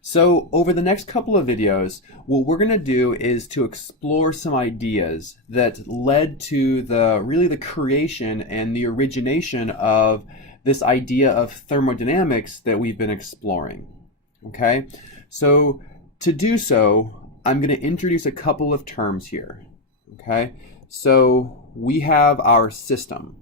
So over the next couple of videos, what we're going to do is to explore some ideas that led to the creation and the origination of this idea of thermodynamics that we've been exploring. Okay, so to do so, I'm going to introduce a couple of terms here. Okay, so we have our system.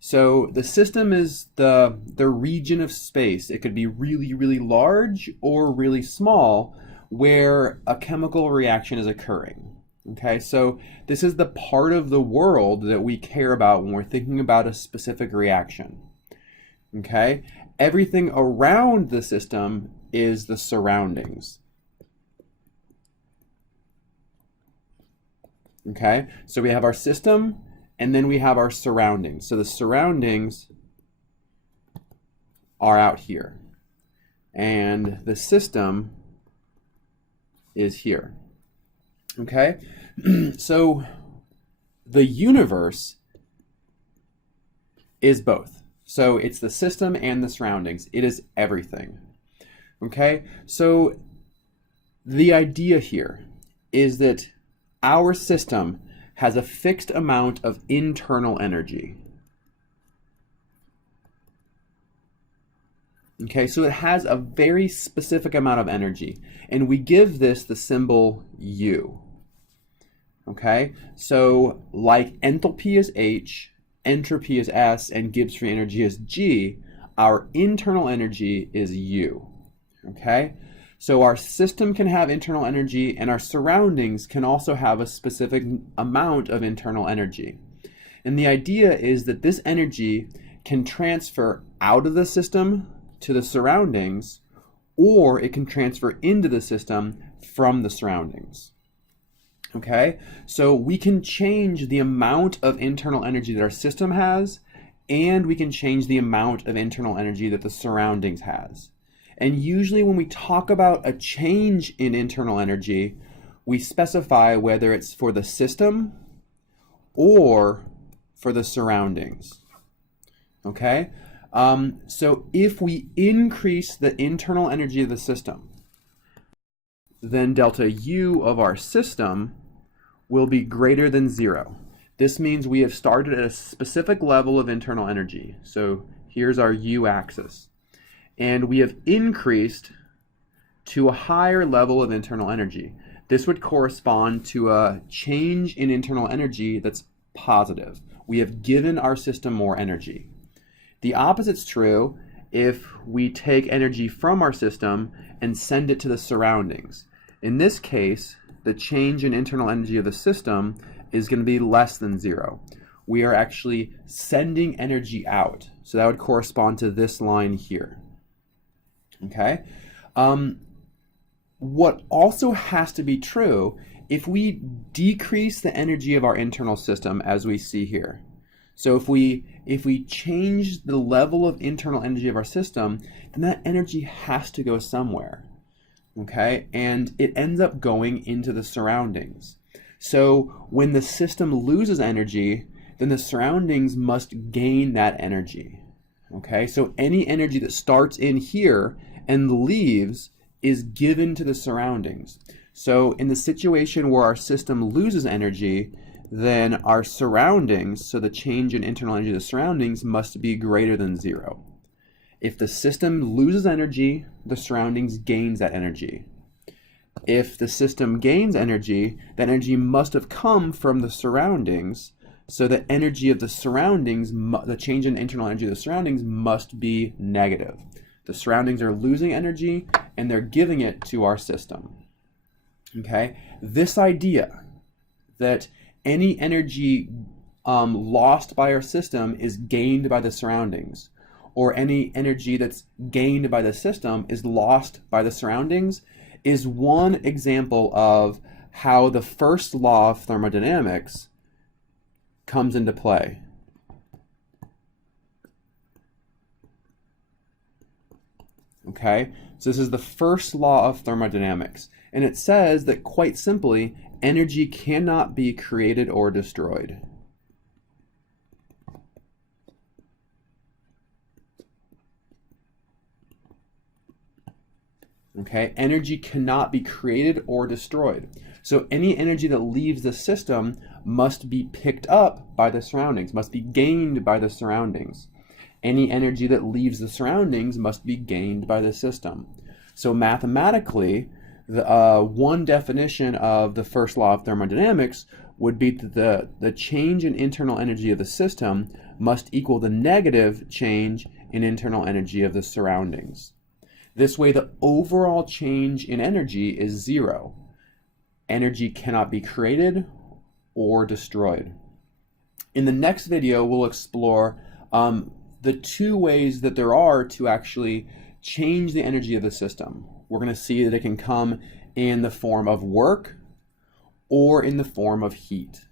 So the system is the region of space. It could be really, really large or really small where a chemical reaction is occurring. Okay, so this is the part of the world that we care about when we're thinking about a specific reaction. Okay, everything around the system is the surroundings. Okay, so we have our system, and then we have our surroundings. So the surroundings are out here, and the system is here. Okay, so the universe is both. So it's the system and the surroundings. It is everything. Okay, so the idea here is that our system has a fixed amount of internal energy. Okay, so it has a very specific amount of energy, and we give this the symbol U. Okay, so like enthalpy is H, entropy is S, and Gibbs free energy is G, our internal energy is U. Okay, so our system can have internal energy, and our surroundings can also have a specific amount of internal energy. And the idea is that this energy can transfer out of the system to the surroundings, or it can transfer into the system from the surroundings. Okay, so we can change the amount of internal energy that our system has, and we can change the amount of internal energy that the surroundings has. And usually when we talk about a change in internal energy, we specify whether it's for the system or for the surroundings. Okay? So if we increase the internal energy of the system, then delta U of our system will be greater than 0. This means we have started at a specific level of internal energy. So here's our U axis. And we have increased to a higher level of internal energy. This would correspond to a change in internal energy that's positive. We have given our system more energy. The opposite's true if we take energy from our system and send it to the surroundings. In this case, the change in internal energy of the system is going to be less than 0. We are actually sending energy out. So that would correspond to this line here. Okay. What also has to be true, if we decrease the energy of our internal system, as we see here. So if we change the level of internal energy of our system, then that energy has to go somewhere. Okay, and it ends up going into the surroundings. So when the system loses energy, then the surroundings must gain that energy. Okay, so any energy that starts in here and leaves is given to the surroundings. So in the situation where our system loses energy, then our surroundings, so the change in internal energy of the surroundings, must be greater than 0. If the system loses energy, the surroundings gains that energy. If the system gains energy, that energy must have come from the surroundings, so the energy of the surroundings, the change in internal energy of the surroundings must be negative. The surroundings are losing energy, and they're giving it to our system. Okay? This idea that any energy lost by our system is gained by the surroundings, or any energy that's gained by the system is lost by the surroundings, is one example of how the first law of thermodynamics comes into play. Okay, so this is the first law of thermodynamics, and it says that, quite simply, energy cannot be created or destroyed. Okay, energy cannot be created or destroyed. So any energy that leaves the system must be picked up by the surroundings, must be gained by the surroundings. Any energy that leaves the surroundings must be gained by the system. So mathematically, one definition of the first law of thermodynamics would be that the change in internal energy of the system must equal the negative change in internal energy of the surroundings. This way, the overall change in energy is zero. Energy cannot be created or destroyed. In the next video, we'll explore the two ways that there are to actually change the energy of the system. We're going to see that it can come in the form of work or in the form of heat.